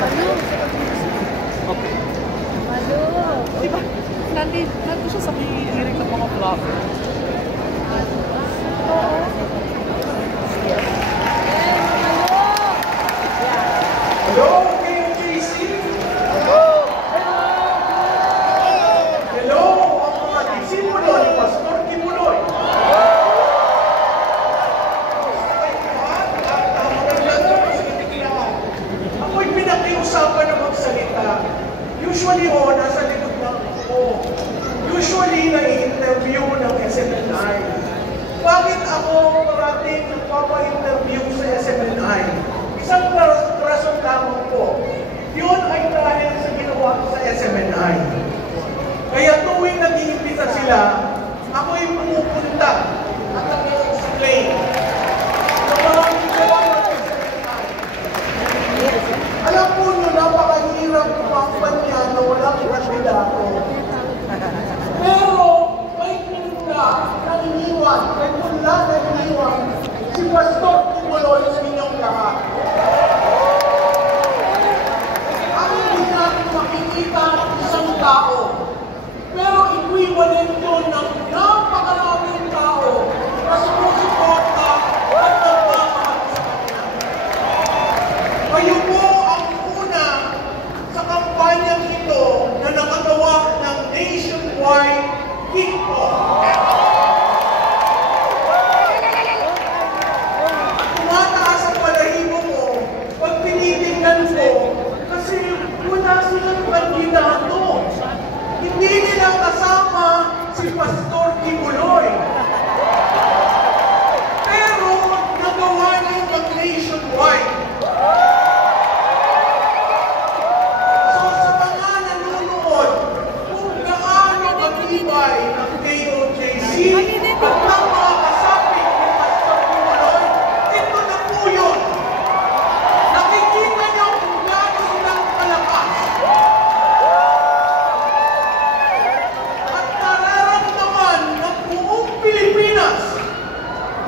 Okay. Malo. Diba? Nandito siya sa may hiring ng mga vlogger. Oo. Hello, KOJC! Hello, ang mga disipulo ni Pastor Kibuloy. Ako'y pinakiusapan na magsalita. Usually, nasa likod lang ako. Usually, na-interview ng SMNI. Bakit ako parating nagpapa-interview sa SMNI? Isang rason lamang po. Yun ay dahil sa ginawa ko sa SMNI. Kaya tuwing nag-iimbita sila, ako'y pumupunta at nag-explain. Maraming salamat sa SMNI. Alam po nyo, napakahirap kumampanya na walang kandidato. Pero may punla na iniwan, si Pastor Kibuloy sa inyong lahat. Ang hindi natin makikita isang tao, pero equivalent yun ng napakaraming tao na sumusuporta at nagmamahal sa kanya. Kayo po ang una sa kampanyang ito na nakagawa ng nationwide kick-off. Tumataas ang balahibo mo pag tinitingnan ko kasi wala silang kandidato. Hindi nila kasama si Pastor Kibuloy. Pero nagawa niyo mag-nationwide. So sa mga nanonood, kung gaano matibay ng KOJC at ang mga kasapit ni Pastor Kibuloy, ito na po yun. Nakikita niyo kung gaano silang kalakas. At nararamdaman ng buong Pilipinas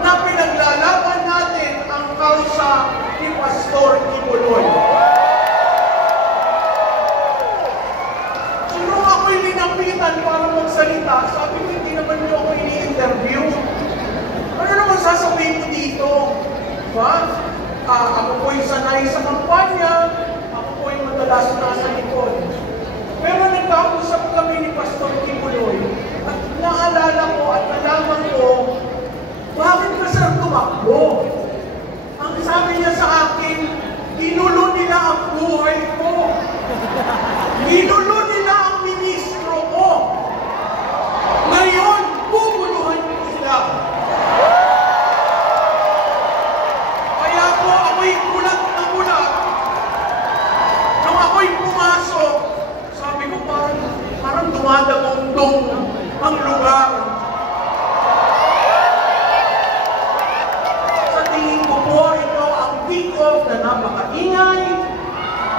na pinaglalaban natin ang kausa ni Pastor Kibuloy. So nung ako'y linapitan para magsalita, sabi ko, hindi naman niyo ako ini-interview. Ano naman sasabihin ko dito? Diba? Ako po'y sanay sa kampanya, ako po'y madalas nasa likod. Pero nagkausap kami ni Pastor Kibuloy at naalala ko at nalaman ko, bakit ka sir tumakbo? Ang sabi niya sa akin, ginulo nila ang buhay ko. Ginulo nila ang ministro ko. Ngayon, bubuluhan ko sila. Kaya po ako'y gulat na gulat. Nung ako'y pumasok, sabi ko parang dumadagong-dong ang lugar. Sa tingin ko po, ito ang kick-off na napakaingay,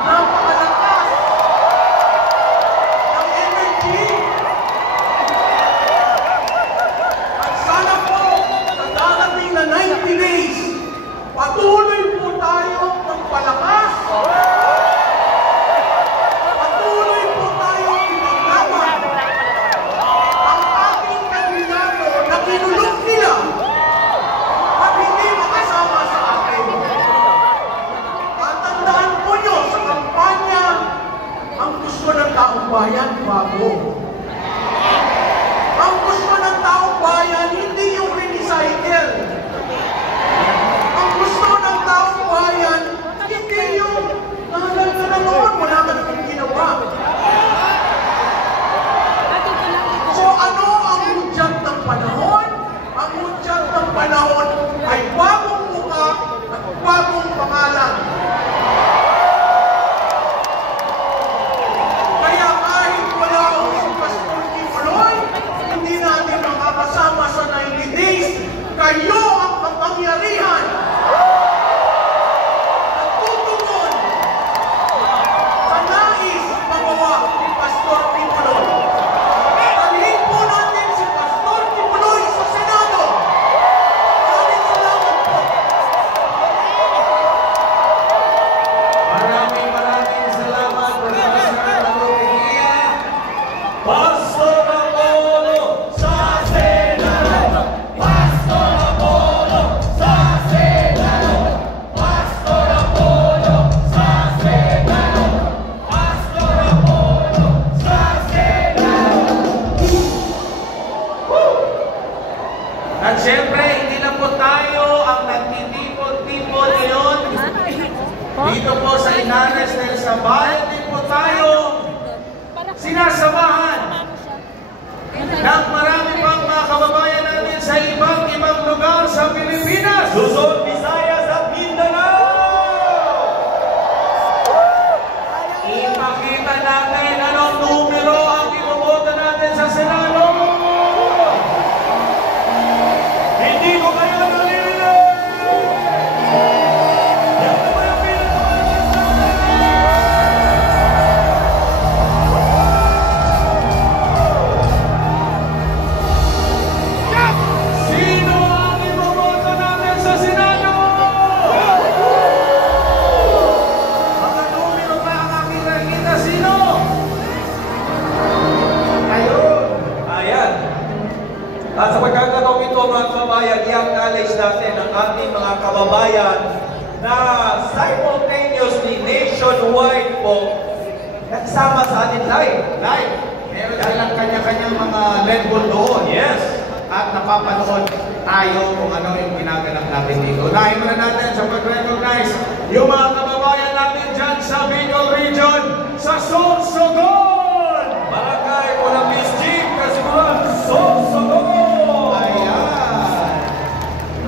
napakalakas ng energy. At sana po, sa darating na 90 days, patuloy po tayo magpalakas. Patuloy po tayo ipaglaban. Ang ating kandidato na kinulong nila at hindi makasama sa atin. Tatandaan po nyo sa kampanya, ang gusto ng taong bayan, bago. Ang gusto ng taong bayan, hindi yung recycle. Ang gusto ng taong bayan, hindi yung nahalal ka na noon, wala ka naman ginawa. So ano ang hudyat ng panahon? Ang hudyat ng panahon ay bagong mukha at bagong pangalan. Kaya kahit wala akong sa Inanes dahil sa bayan din po tayo sinasamahan ng marami pang mga kababayan natin sa ibang lugar sa Pilipinas, Luzon, Visayas at Mindanao. Ipakita natin anong numero ang iboboto natin sa Senado. Hindi ko kayo nalilinig! Yan naman ang sino ang iboboto natin sa Senado? Mga numero pa ang aking nakita. Sino? Ayun. Ayan. At sa pagkakataong ito, mga kababayan, i-acknowledge natin ang ating mga kababayan na simultaneously nationwide po nagsama sa atin live. Meron silang kanya-kanyang mga level doon. Yes. At napapanood tayo kung ano yung ginaganap natin dito. Unahin muna natin sa pag-recognize yung mga kababayan natin dyan sa Bicol Region, sa Sorsogon! Barangay Olapis Chief, Kasiguran, Sorsogon!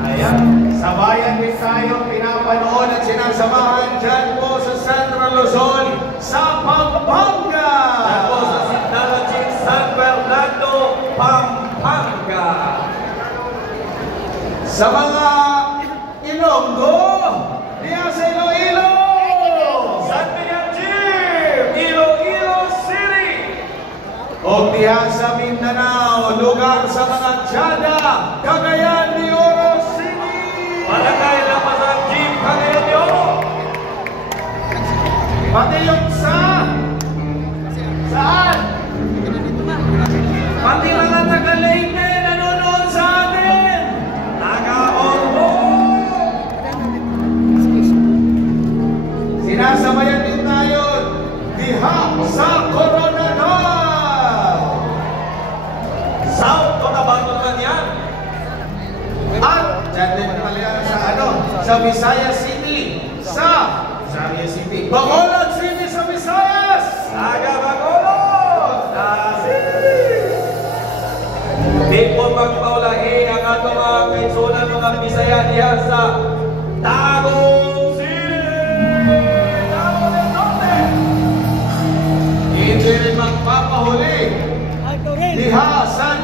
Ayan. Sabayan din tayo pinapanood at sinasamahan dyan po sa Central Luzon, sa Pampanga! Dyan po sa Sintana Chief, San Fernando, Pampanga! Sa mga Ilonggo, diyan sa Iloilo! San Miguel Chief, Iloilo City! O diyan sa Mindanao, lugar sa mga Tiyada, Cagayan de Oro City! Barangay Lapasan Chief, Cagayan de Oro! Pati yung saan? Pati mga taga-Leyte nanonood sa atin! Taga-Orbo! Sinasabayan din tayo diha sa Coronadal! South Cotabato naman yan! At dyan din pala yan sa Visayas City! Sa Visayas City! Bacolod City sa Visayas! Taga Bacolod! Di po magpaulahin ang ating mga kaisunan mga Bisaya diyan sa Tagum City! Tagum del Norte! Hindi rin magpapahuli diha sa